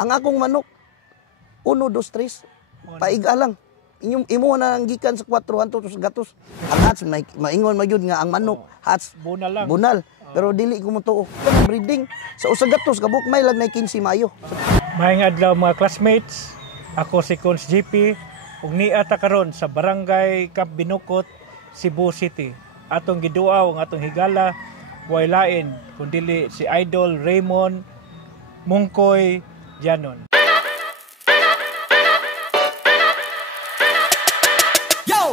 Ang akong manok 1 2 3 paiga lang. Imo na ang gikan sa 4 hanto sa gatos. Ang hats maingon magyud nga ang manok hats bunal lang. Bunal. Pero dili ko mo tuo. Kanang breeding sa usa gatos kabuk may lag na 15 Mayo. Maayong adlaw mga classmates. Ako si Cons GP ug niya ta karon sa Barangay Camp Binukot, Cebu City. Atong giduaw ang atong higala way lain kundi si Idol Raymond Mungkoy Janon. Yo!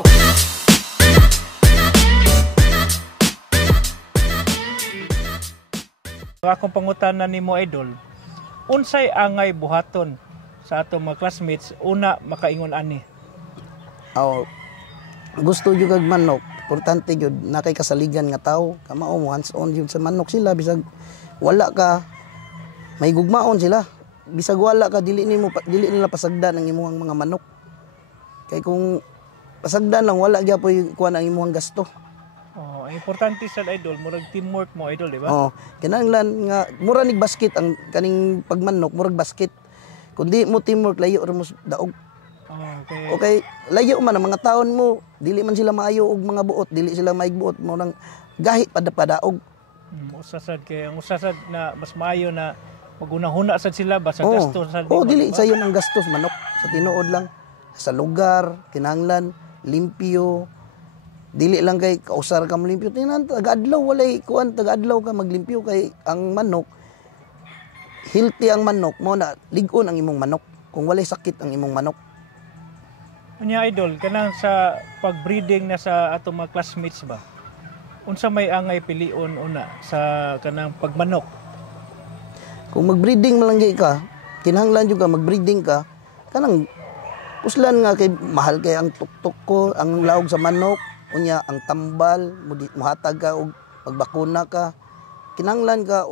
Akong pangutanan nimo Idol, unsay angay buhaton sa atong mga classmates una makaingon ani? Gusto jud kag manok, importante jud na kay kasaligan nga tawo, kamao mo hands on jud sa manok sila bisag wala ka may gugmaon sila. Bisag wala ka dili nila pasagdan ang imong mga manok. Kay kung pasagdan lang wala gyapon kuan ang imong gasto. Oh, importante sa Idol, murag teamwork mo Idol, di ba? Oh, kinahanglan nga mura nig basket ang kaning pagmanok, murag basket. Kundi mo teamwork layo ra mo daog. Okay, layo man ang mga taon mo, dili man sila maayo og mga buot, dili sila maigbuot mo nang gahi padaog. Usasad kay ang usasad na mas maayo na magunahuna sad sila basta gastos sad. Dili sayo ng gastos manok sa tinuod lang sa lugar, kinahanglan limpyo. Dili lang kay kausar ka malimpyo. Tingnan taga-adlaw walay kuan taga-adlaw ka maglimpyo kay ang manok healthy ang manok mo na lig-on ang imong manok kung walay sakit ang imong manok. Unya Idol, kanang sa pagbreeding na sa atong mga classmates ba? Unsa may angay pilion una sa kanang pagmanok? Kung magbreeding man lang ka, kinahanglan jud ka magbreeding ka kanang puslan nga kay mahal kay ang tuktok ko, ang laog sa manok, unya ang tambal, muhatag ka og pagbakuna ka. Kinahanglan ka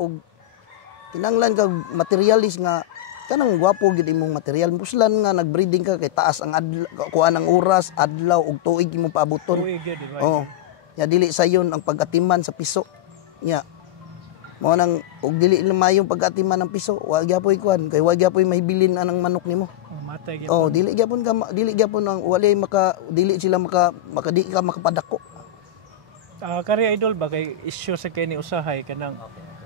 materialis nga kanang gwapo gid imong material. Puslan nga nagbreeding ka kay taas ang kuan ang oras, adlaw ug tuig imong paabuton. Oh. Ya dili sayon ang pag-atiman sa piso. Nya mo nang ug dili mayong pag-atiman ng piso, wa gyapon kuan kay wa gyapon mahibilin anang manok nimo. Matay gyapon. Dili gyapon ang walay dili sila makadi ka makapadako. Kari Idol ba kay issue sa kay ni usahay kanang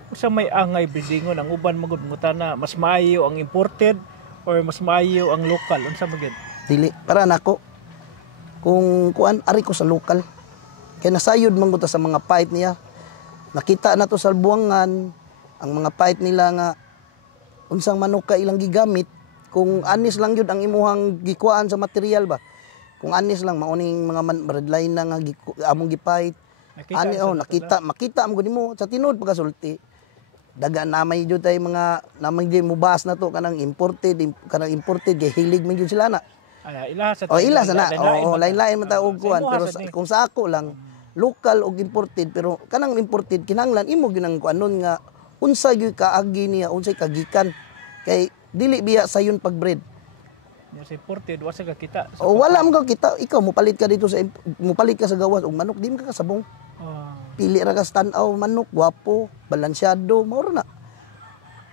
usa may angay breedingon ang uban magud mutana mas maayo ang imported or mas maayo ang local unsa magid? Dili para nako kung kuan ari ko sa local kay nasayod man gud sa mga fight niya. Nakita na to sa buwangan ang mga fight nila nga unsang manok ka ilang gigamit kung anis lang yun ang imuhang gikuan sa material ba. Kung anis lang mauning mga redline na nga among gipait. Makita mo gud nimo sa tinud pagkasulti. Daga namay jud tay mga namay jud mubas na to kanang imported kay hilig man jud sila na. Ila sa lain-lain man ta og kuan pero kung sa ako lang local og imported pero kanang imported kinahanglan imo gyud ang kuanon nga unsa gyud kaagi niya unsay kagikan kay dili biya sayon pagbreed. Sa imported wasa ka kita. Wala mo ka kita, ikaw mupalit ka dito sa gawas og manok di mo ka kasabong. Pili ra ka tanaw manok, gwapo, balansyado, mao na.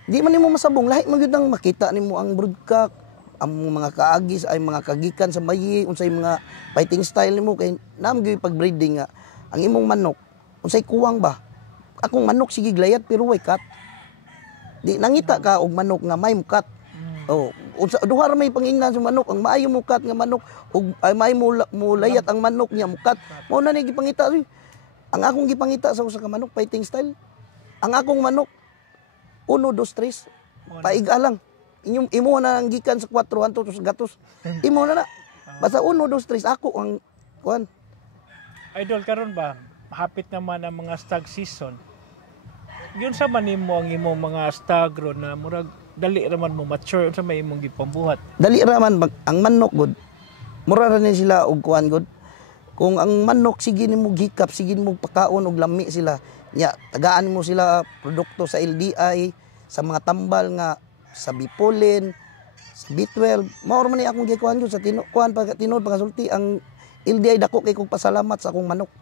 Di man nimo masabong lahi man gyud ang makita nimo ang broodcock, ang mga kaagis ay mga kagikan sa bayi, unsay mga fighting style nimo kay nam gyud pagbreeding nga ang imong manok unsay kuwang ba. Akong manok sige glayat pero way cut. Di nangita ka og manok nga may mukat. Duha ra may pangingnan sa manok ang maayo mukat nga manok ug may mulayat ang manok niya mukat. Mao na ni gipangita. Ang akong gipangita sa usa ka manok fighting style. Ang akong manok 1 2 3 paiga lang. Imo na ang gikan sa 4 hanto sa gatos. Imo na. Basta 1 2 3 ako ang kuan. Idol karon ba hapit naman ang mga stag season. Yun sa man nimo ang imong mga stag ron na murag dali raman mo mature unsa may imong gipambuhat. Dali raman ang manok gud. Mura ra ni sila og kuan gud. Kung ang manok sige nimo gikap, sige nimo pakaon og lami sila. Nya tagaan mo sila produkto sa LDI, sa mga tambal nga sa Bipolin, sa B12. Mao man ni akong gikuan gud sa tinud pagkasulti ang LDI dako kay kong pasalamat sa akong manok.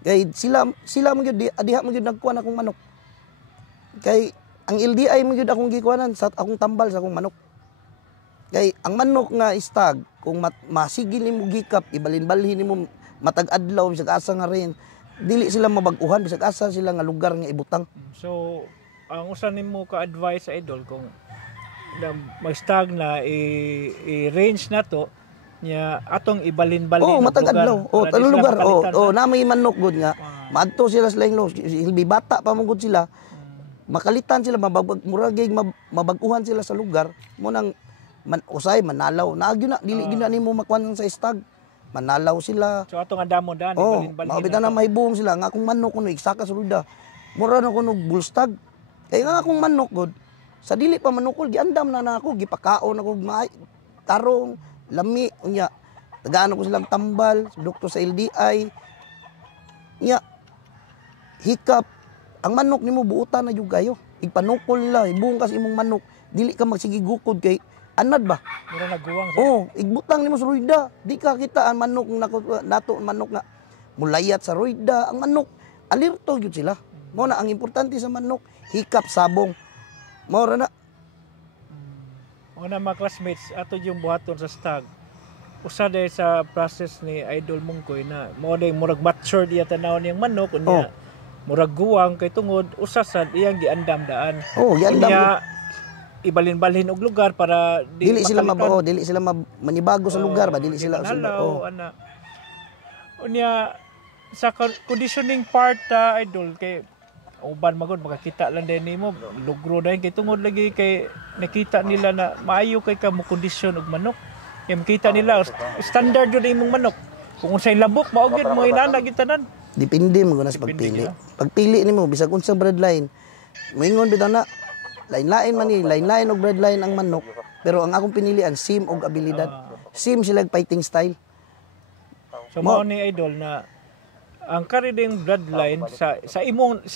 Kay sila mo gyud diha mo gyud nagkuan akong manok. Kay ang LDI mo gyud akong gikuanan sa akong tambal sa akong manok. Kay ang manok nga stag kung masigil nimo gikap ibalin-balhin nimo matag adlaw bisag asa nga rin dili sila mabag-uhan bisag asa sila nga lugar nga ibutang. So ang usa nimo ka advice idol kung mag-stag na i-range na to nya atong ibalin-balin Oh, matag adlaw. Oh, tanong lugar. Oh, na may manok gud nga. Maadto sila sa laing hilbi bata pa mong gud sila. Makalitan sila muragig mabag-uhan sila sa lugar mo nang usay manalaw. Naagyo na dili gyud na nimo makuan sa stag. Manalaw sila. So atong andamo dan ibalin-balin. Mabitan na mahibong sila nga akong manok kuno iksaka sa ruda. Mura na kuno bullstag. Kay nga akong manok gud sa dili pa manukol giandam na nako gipakaon ako tarong lami unya tagaano ko silang tambal doktor sa LDI nya hikap ang manok nimo buutan na jud kayo igpanukol nila ibong kas imong manok dili ka magsigigukod kay anad ba mura naguwang sa igbutang nimo sa ruida di ka kita ang manok nato manok nga mulayat sa ruida ang manok alerto gyud sila mo na ang importante sa manok hikap sabong mora na. Una mga classmates, ato yung buhaton sa stag. Usa day sa process ni Idol Mungkoy na mo day murag mature diya tanawon yang manok unya. Murag guwang kay tungod usa sad iyang giandam daan. Giandam. Unya ibalin-balhin og lugar para dili sila dili sila manibago sa lugar ba dili sila ana. Unya sa conditioning part Idol kay uban magod makakita lang din nimo lugro dayon kay tungod lagi kay nakita nila na maayo kay ka mo kondisyon og manok kay makita nila standard jud imong manok kung unsay labok mao gyud mo inana gitanan depende mo na sa pagpili nimo bisag unsa bloodline moingon bitaw na lain-lain man ni lain-lain og bloodline ang manok pero ang akong pinilian sim og abilidad sim sila fighting style so mao ni Idol na ang kariding bloodline sa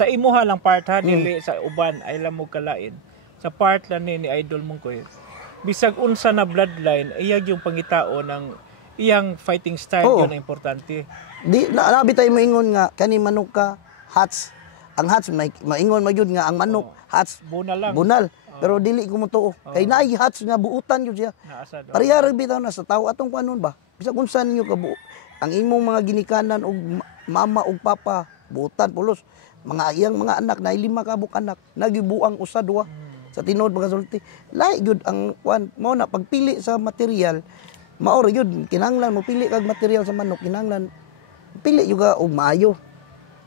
imuha lang part ha dili sa uban ay lamog kalain sa part lang ni Idol Mungkoy bisag unsa na bloodline iyag yung pangitao ng iyang fighting style yun ang importante di nabitay mo ingon nga kani manok ka hats ang hats maingon magyud nga ang manok hats bunal pero dili ko mutuo kay naay hats nga buutan jud siya pareha ra bitaw na sa tawo atong panon ba bisag unsa ninyo ka ang imong mga ginikanan og mama ug papa buutan pulos mga iyang mga anak na 5 ka buk anak nagibuang usa duha sa tinuod pagkasulti lahi gyud ang kwan mao na pagpili sa material mao ra gyud kinahanglan mo pili kag material sa manok kinahanglan pili juga og maayo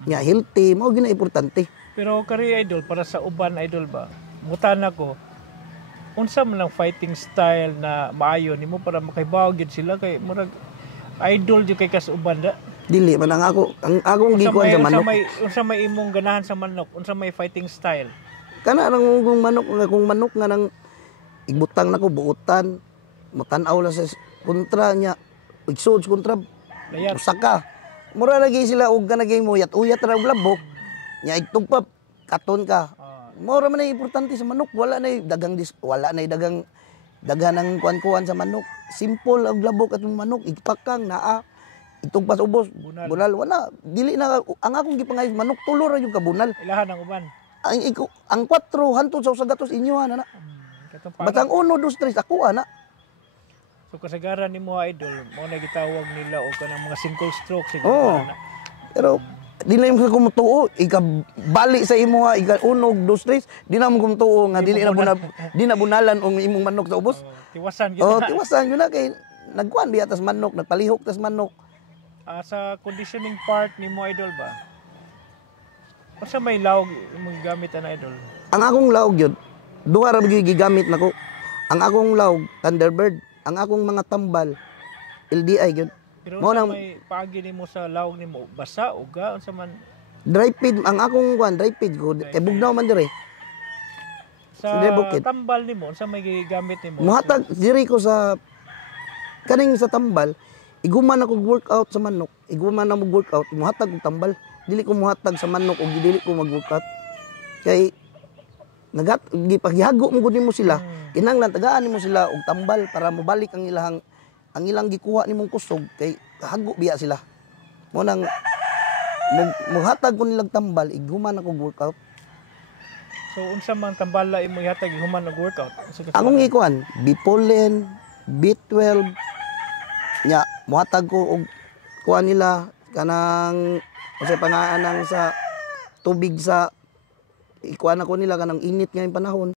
nya healthy mao gyud na importante pero kari Idol para sa uban Idol ba mutan ako unsa man lang fighting style na maayo nimo para makahibaw gyud sila kay murag idol jud kay kas uban da dili man ang akong gikuan sa manok unsa may imong ganahan sa manok unsa may fighting style kana nang kung manok nga nang igbutang nako buutan matan-aw lang sa kontra nya igsud kontra usaka mura lagi sila og kanagay mo uyat ra og labok nya igtugpap katon ka mura man ay importante sa manok wala na dagang daghanang kuan-kuan sa manok simple og labok atong manok igpakang naa itong pas ubos bunal wala dili na ang akong gipangay manok tulo ra yung kabunal ilahan ang uban ang 4 hantod sa usagatos inyo ana na batang 1 2 3 ako ana so kasagaran nimo Idol mo na gitawag nila o kanang mga single stroke siguro na pero di na mo kumutuo ikabali sa imo ha ika 1 2 3 di na mo kumutuo nga dili na bunalan ang imong manok sa ubos tiwasan gyud tiwasan gyud na kay nagkuan biya tas manok nagpalihok tas manok sa conditioning part nimo Idol ba unsa may lawg imong gamit na Idol ang akong lawg gyud duha ra gigamit nako ang akong lawg Thunderbird ang akong mga tambal LDI gyud pero unsa may paagi nimo sa lawg nimo basa uga unsa man dry feed ang akong dry feed ko kay bugnaw man dire sa tambal nimo unsa may gigamit nimo muhatag diri ko sa kaning sa tambal iguman ako workout sa manok iguman na mag-workout muhatag og tambal dili ko muhatag sa manok og dili ko mag-workout kay gipaghihago mo gud nimo sila kinahanglan tagaan nimo sila og tambal para mobalik ang ilang gikuha nimong kusog kay hago biya sila mo nang muhatag ko nilang tambal iguman ako workout So unsa man tambala imo ihatag human og workout? Among ikuan, Bipolen, B12 nya muhatag ko og kuan nila kanang unsay pangaanang sa tubig sa ikuan ako nila kanang init nga yung panahon.